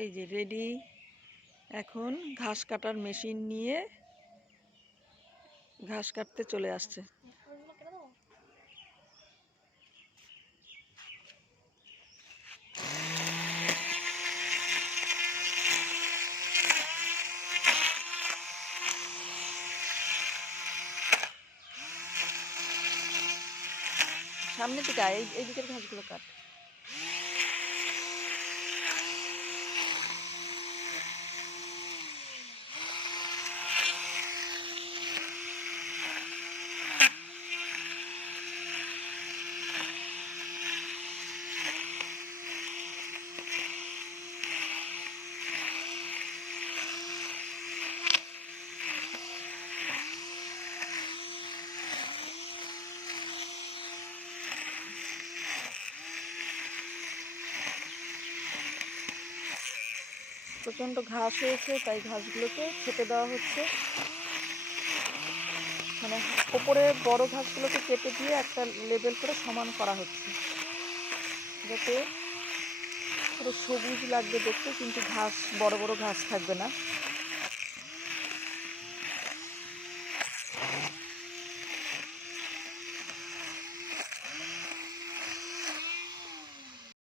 এই যে রেডি। এখন ঘাস কাটার মেশিন নিয়ে ঘাস কাটতে চলে আসছে। সামনে থেকে এই দিকের ঘাসগুলো কাট। প্রচণ্ড ঘাস হয়েছে, তাই ঘাসগুলোকে কেটে দেওয়া হচ্ছে। মানে ওপরে বড় ঘাসগুলোকে কেটে দিয়ে একটা লেবেল করে সমান করা হচ্ছে, যাতে পুরো সবুজ লাগবে দেখতে, কিন্তু ঘাস বড় বড় ঘাস থাকবে না।